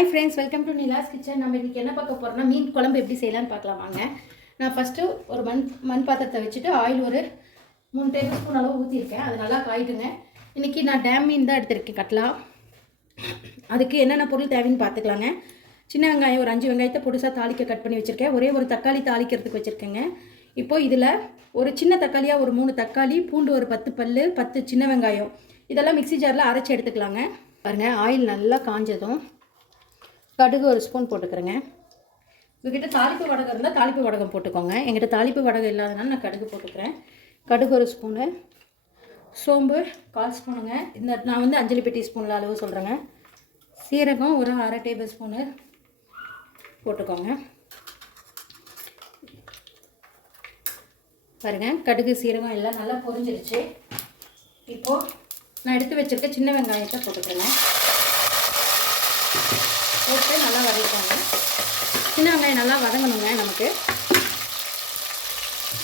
Hi friends, welcome to Nila's kitchen. நம்ம இன்றைக்கி என்ன பார்க்க போகிறோம்னா மீன் குழம்பு எப்படி செய்யலான்னு பார்க்கலாம் வாங்க. நான் ஃபஸ்ட்டு ஒரு மண் பாத்திரத்தை வச்சுட்டு ஆயில் ஒரு 3 டேபிள் ஸ்பூன் அளவு ஊற்றிருக்கேன். அது நல்லா காயிட்டுங்க. இன்றைக்கி நான் டேம் மீன் தான் எடுத்திருக்கேன், கட்லா. அதுக்கு என்னென்ன பொருள் தேவைன்னு பார்த்துக்கலாங்க. சின்ன வெங்காயம் ஒரு 5 வெங்காயத்தை பொடிசாக தாளிக்க கட் பண்ணி வச்சுருக்கேன். ஒரே ஒரு தக்காளி தாளிக்கிறதுக்கு வச்சுருக்கேங்க. இப்போது இதில் ஒரு சின்ன தக்காளியாக ஒரு 3 தக்காளி, பூண்டு ஒரு 10 பல், 10 சின்ன வெங்காயம் இதெல்லாம் மிக்ஸி ஜாரில் அரைச்சி எடுத்துக்கலாங்க. பாருங்கள், ஆயில் நல்லா காஞ்சதும் கடுகு ஒரு ஸ்பூன் போட்டுக்கிறேங்க. உங்கள்கிட்ட தாளிப்பு வடகம் இருந்தால் தாளிப்பு வடகம் போட்டுக்கோங்க. எங்கிட்ட தாளிப்பு வடகம் இல்லாதனால நான் கடுகு போட்டுக்கிறேன். கடுகு ஒரு ஸ்பூனு, சோம்பு 1/4 ஸ்பூனுங்க. இந்த நான் வந்து 5 டீஸ்பூனில் அளவு சொல்கிறேங்க. சீரகம் ஒரு 1/2 டேபிள் ஸ்பூனு போட்டுக்கோங்க. பாருங்கள், கடுகு சீரகம் எல்லாம் நல்லா பொரிஞ்சிருச்சு. இப்போது நான் எடுத்து வச்சுருக்க சின்ன வெங்காயத்தை போட்டுக்கிறேங்க. போட்டு நல்லா வதக்கிக்கோங்க. சின்ன வெங்காயம் நல்லா வதங்கணுங்க. நமக்கு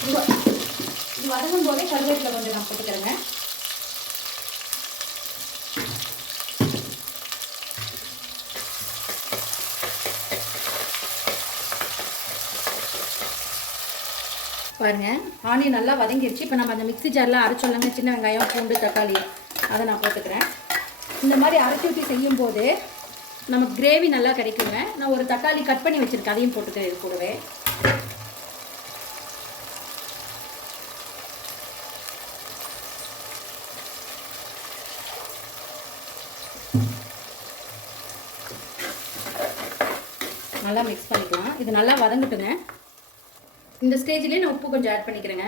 இது வதங்கும் போதே கருவேப்பிலை கொஞ்சம் நான் போட்டுக்கிறேங்க. பாருங்கள், ஆனியன் நல்லா வதங்கிடுச்சு. இப்போ நம்ம அந்த மிக்ஸி ஜாரில் அரைச்சோல்லங்க, சின்ன வெங்காயம், பூண்டு, தக்காளி, அதை நான் போட்டுக்கிறேன். இந்த மாதிரி அரைச்சி ஊற்றி செய்யும்போது நமக்கு கிரேவி நல்லா கிடைக்குங்க. நான் ஒரு தக்காளி கட் பண்ணி வச்சுருக்கேன், அதையும் போட்டுக்கிறேன் இது கூடவே. நல்லா மிக்ஸ் பண்ணிக்கலாம். இது நல்லா வதங்கட்டுங்க. இந்த ஸ்டேஜ்லேயே நான் உப்பு கொஞ்சம் ஆட் பண்ணிக்கிறேங்க.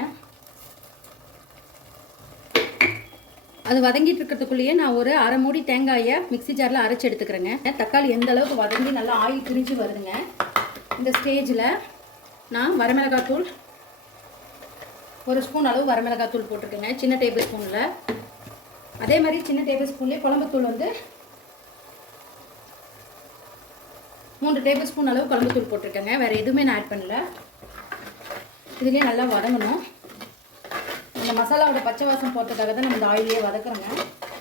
அது வதங்கிட்டு இருக்கிறதுக்குள்ளேயே நான் ஒரு 1/2 மூடி தேங்காயை மிக்ஸி ஜாரில் அரைச்சி எடுத்துக்கிறேங்க. தக்காளி எந்த அளவுக்கு வதங்கி நல்லா ஆயில் பிரிஞ்சு வருதுங்க. இந்த ஸ்டேஜில் நான் வரமிளகாத்தூள் ஒரு ஸ்பூன் அளவு வரமிளகாத்தூள் போட்டிருக்கேங்க, சின்ன டேபிள் ஸ்பூனில். அதே மாதிரி சின்ன டேபிள் ஸ்பூன்லேயே குழம்புத்தூள் வந்து 3 டேபிள் ஸ்பூன் அளவு குழம்புத்தூள் போட்டிருக்கேங்க. வேறு எதுவுமே நான் ஆட் பண்ணல. இதுலேயே நல்லா வதங்கணும். இந்த மசாலாவோட பச்சை வாசம் போட்டதுக்காக தான் நம்ம இந்த ஆயிலையே வதக்குறோங்க.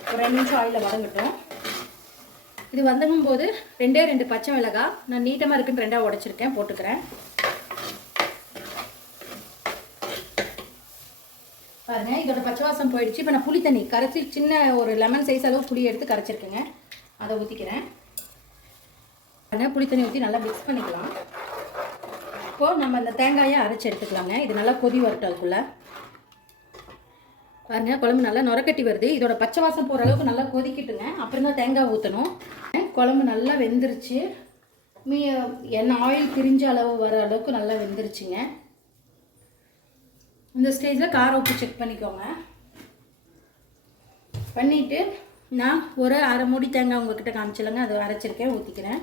ஒரு 2 நிமிஷம் ஆயிலில் வதங்கட்டும். இது வதங்கும் போது 2 பச்சை மிளகாய் நான் நீட்டமாக இருக்குன்னு 2ஆக உடைச்சிருக்கேன், போட்டுக்கிறேன். பாருங்கள், இதோட பச்சை வாசம் போயிடுச்சு. இப்போ நான் புளி தண்ணி கரைச்சி சின்ன ஒரு லெமன் சைஸ் அளவு புளி எடுத்து கரைச்சிருக்கேங்க. அதை ஊற்றிக்கிறேன். பாருங்கள், புளி தண்ணி ஊற்றி நல்லா மிக்ஸ் பண்ணிக்கலாம். இப்போது நம்ம அந்த தேங்காயை அரைச்சி எடுத்துக்கலாங்க. இது நல்லா கொதி வரட்டும். அதுக்குள்ளே பாருங்கள், குழம்பு நல்லா நுரக்கட்டி வருது. இதோட பச்சை வாசம் போகிற அளவுக்கு நல்லா கொதிக்கிட்டுங்க. அப்புறம் தான் தேங்காய் ஊற்றணும். குழம்பு நல்லா வெந்துருச்சு. எண்ணெய் ஆயில் பிரிஞ்ச அளவு வர அளவுக்கு நல்லா வெந்துருச்சுங்க. இந்த ஸ்டேஜில் காரம் உப்பு செக் பண்ணிக்கோங்க. பண்ணிவிட்டு நான் ஒரு 1/2 மூடி தேங்காய் உங்கள்கிட்ட காமிச்சிலங்க, அதை அரைச்சிருக்கேன், ஊற்றிக்கிறேன்.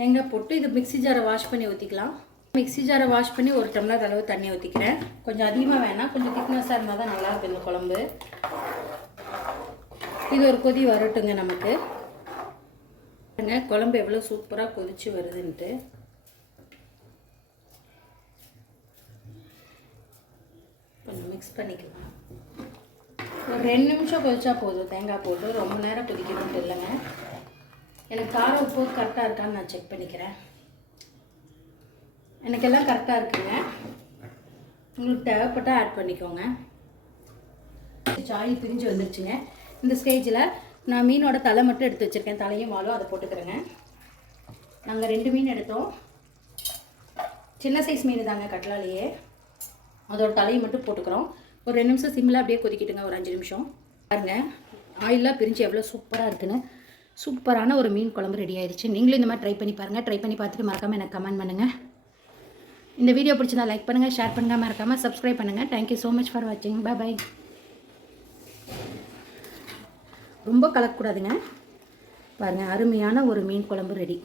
தேங்காய் போட்டு இது மிக்ஸி ஜாரை வாஷ் பண்ணி ஊற்றிக்கலாம். மிக்ஸி ஜாரை வாஷ் பண்ணி 1 டம்ளர் அளவு தண்ணி ஊற்றிக்கிறேன். கொஞ்சம் அதிகமாக வேணாம், கொஞ்சம் திக்னஸாக இருந்தால் தான் நல்லாயிருக்கும் இந்த குழம்பு. இது ஒரு கொதி வரட்டுங்க. நமக்கு குழம்பு எவ்வளோ சூப்பராக கொதிச்சு வருதுன்ட்டு. கொஞ்சம் மிக்ஸ் பண்ணிக்கலாம். ஒரு 2 நிமிஷம் கொதிச்சா போதும். தேங்காய் போட்டு ரொம்ப நேரம் கொதிக்கணும்ட்டு இல்லைங்க. எனக்கு காரம் உப்பு கரெக்டாக இருக்கான்னு நான் செக் பண்ணிக்கிறேன். எனக்கெல்லாம் கரெக்டாக இருக்குங்க. உங்களுக்கு தேவைப்பட்டால் ஆட் பண்ணிக்கோங்க. ஆயில் பிரிஞ்சு வந்துருச்சுங்க. இந்த ஸ்டேஜில் நான் மீனோட தலை மட்டும் எடுத்து வச்சுருக்கேன். தலையும் வாலும் அதை போட்டுக்கிறேங்க. நாங்கள் 2 மீன் எடுத்தோம். சின்ன சைஸ் மீன் தாங்க, கட்லாலேயே. அதோட தலையை மட்டும் போட்டுக்கிறோம். ஒரு 2 நிமிஷம் சிம்மில் அப்படியே கொதிக்கிட்டுங்க. ஒரு 5 நிமிஷம். பாருங்கள், ஆயிலெலாம் பிரிஞ்சு எவ்வளோ சூப்பராக இருக்குன்னு. சூப்பரான ஒரு மீன் குழம்பு ரெடி ஆயிடுச்சு. நீங்களும் இந்த மாதிரி ட்ரை பண்ணி பாருங்கள். ட்ரை பண்ணி பார்த்துட்டு மறக்காமல் எனக்கு கமெண்ட் பண்ணுங்கள். இந்த வீடியோ பிடிச்சிருந்தா லைக் பண்ணுங்கள், ஷேர் பண்ணுங்கள், மறக்காமல் சப்ஸ்கிரைப் பண்ணுங்கள். தேங்க்யூ ஸோ மச் ஃபார் வாட்சிங். பாய். ரொம்ப கலக்கக்கூடாதுங்க. பாருங்கள், அருமையான ஒரு மீன் குழம்பு ரெடி.